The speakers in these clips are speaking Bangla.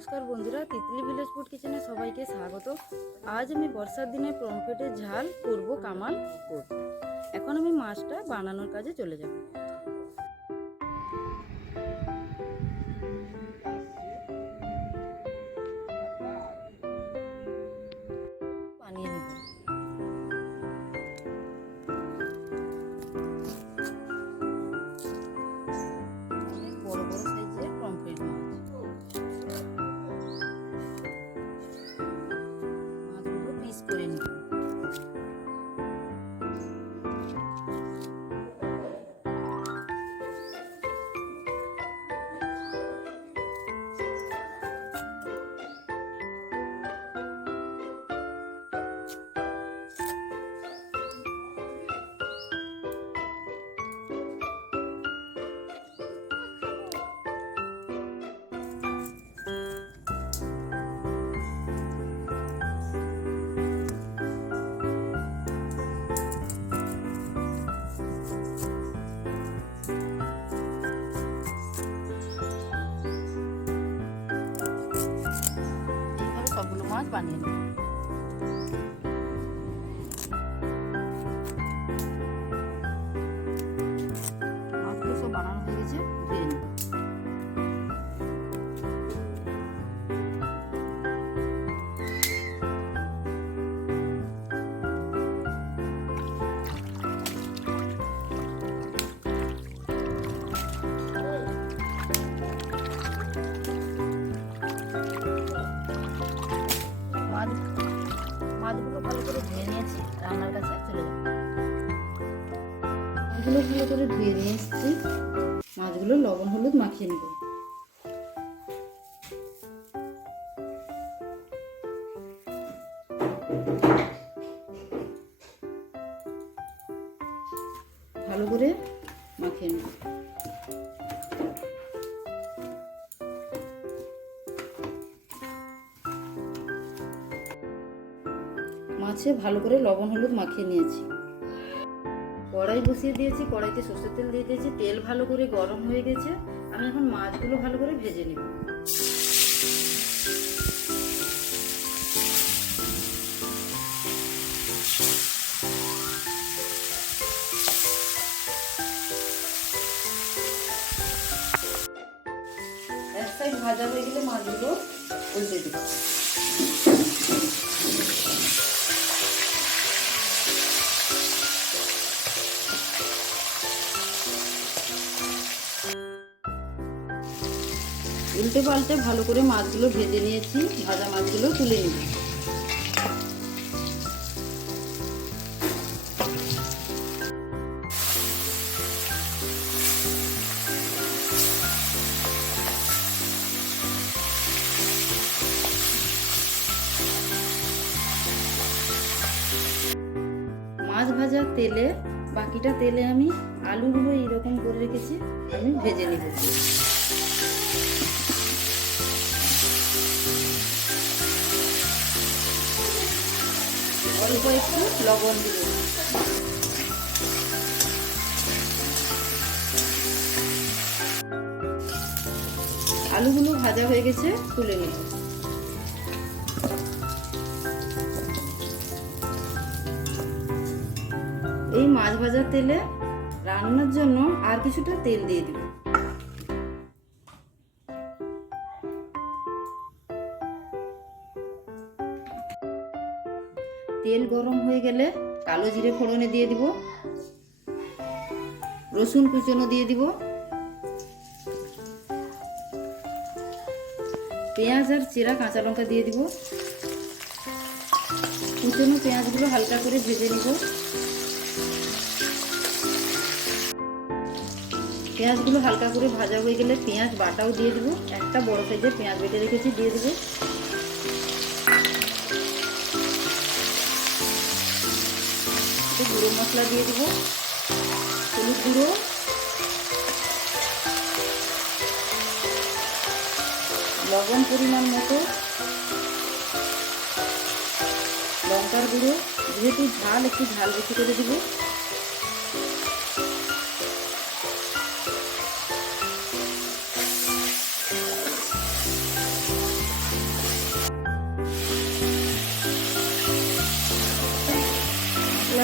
নমস্কার বন্ধুরা তিতলি ভিলেজ ফুড কিচেনে সবাইকে স্বাগত। আজ আমি বর্ষার দিনে পমফ্রেটের ঝাল করব কামাল। করব। এখন আমি মাছটা বানানোর কাজে চলে যাব। বানিয়ে নেব। সব বানানো হয়ে গেছে মাছগুলো ভালো করে ধুয়ে নিয়ে এসেছি। মাছগুলো লবণ, হলুদ মাখিয়ে নেব। ভালো করে মাখিয়ে নেব। মাছে ভালো করে লবণ, হলুদ মাখিয়ে নিয়েছি। কড়াই বসিয়ে দিয়েছি, কড়াইতে সর্ষের তেল দিয়ে দিয়েছি, তেল ভালো করে গরম হয়ে গেছে। আমি এখন মাছগুলো ভালো করে ভেজে নেব। ভাজা হয়ে গেলে মাছগুলো উল্টে দেবো উল্টে পাল্টে ভালো করে মাছগুলো ভেজে নিয়েছি, ভাজা মাছগুলো তুলে নিব মাছ ভাজার তেলে, বাকিটা তেলে আমি আলুগুলো এইরকম করে রেখেছি, আমি ভেজে নেব। অল্প একটু লবণ দিব আলুগুলো ভাজা হয়ে গেছে, তুলে নেব এই মাছ ভাজার তেলে রান্নার জন্য আর কিছুটা তেল দিয়ে দিব গরম হয়ে গেলে কালো জিরে ফোড়নে দিয়ে দিব। রসুন কুচনো দিয়ে দিব। পেঁয়াজ আর চেরা কাঁচা লঙ্কা দিয়ে দিব। কুচনো পেঁয়াজগুলো হালকা করে ভেজে নিব। পেঁয়াজগুলো হালকা করে ভাজা হয়ে গেলে পেঁয়াজ বাটাও দিয়ে দিব। একটা বড় সাইজের পেঁয়াজ বেটে রেখেছি, দিয়ে দিব। গুঁড়ো মশলা দিয়ে দেবো। হলুদ গুঁড়ো। লবণ পরিমাণ মতো। লঙ্কার গুঁড়ো। যেহেতু ঝাল, একটু ঝাল বেশি করে দিব।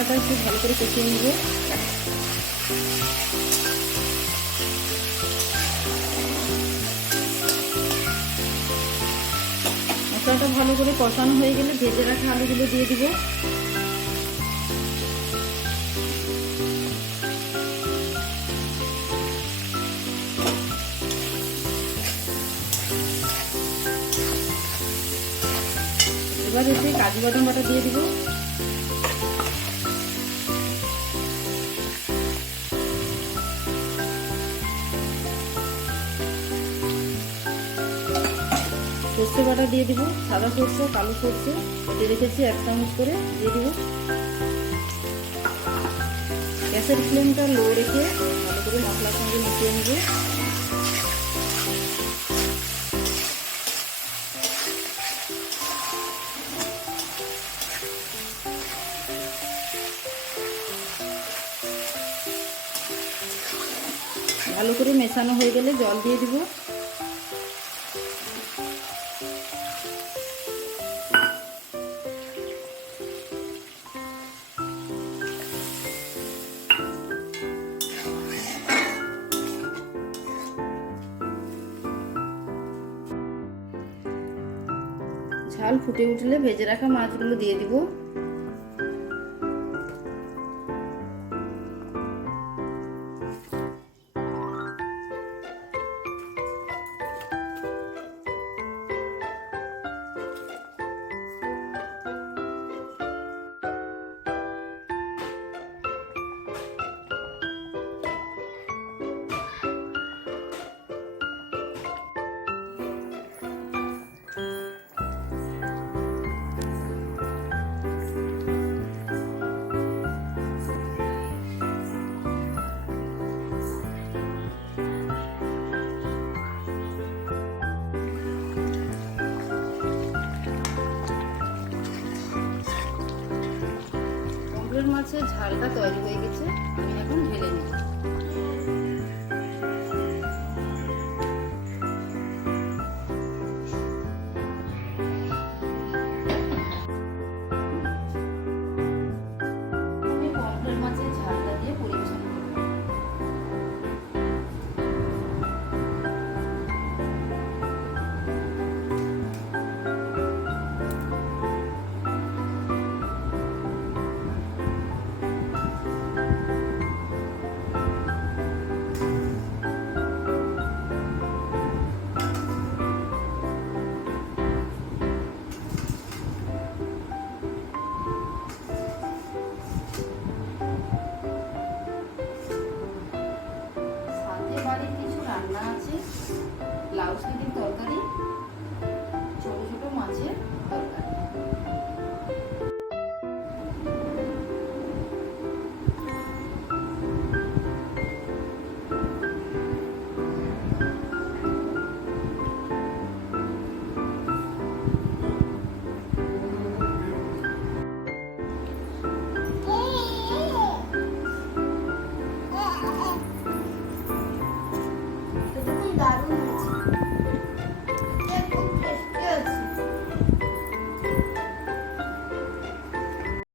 মশলাটা একটু ভালো করে কষিয়ে নেব। মশলাটা ভালো করে কষানো হয়ে গেলে ভেজে রাখা আলুগুলো দিয়ে দিব। এবার এতে কাজু বাদাম বাটা দিয়ে দিব। সর্ষে বাটা দিয়ে দিব, সাদা সর্ষে, কালো সর্ষে এতে রেখেছি এক চামচ করে, দিয়ে দিব। গ্যাসের ফ্লেমটা লো রেখে ভালো করে মশলার সঙ্গে মিশিয়ে নেব। ভালো করে মেশানো হয়ে গেলে জল দিয়ে দিব। ঝাল ফুটে উঠলে ভেজে রাখা মাছগুলো দিয়ে দিব। ঝালটা তৈরি হয়ে গেছে আমি এখন ঢেলে নেব।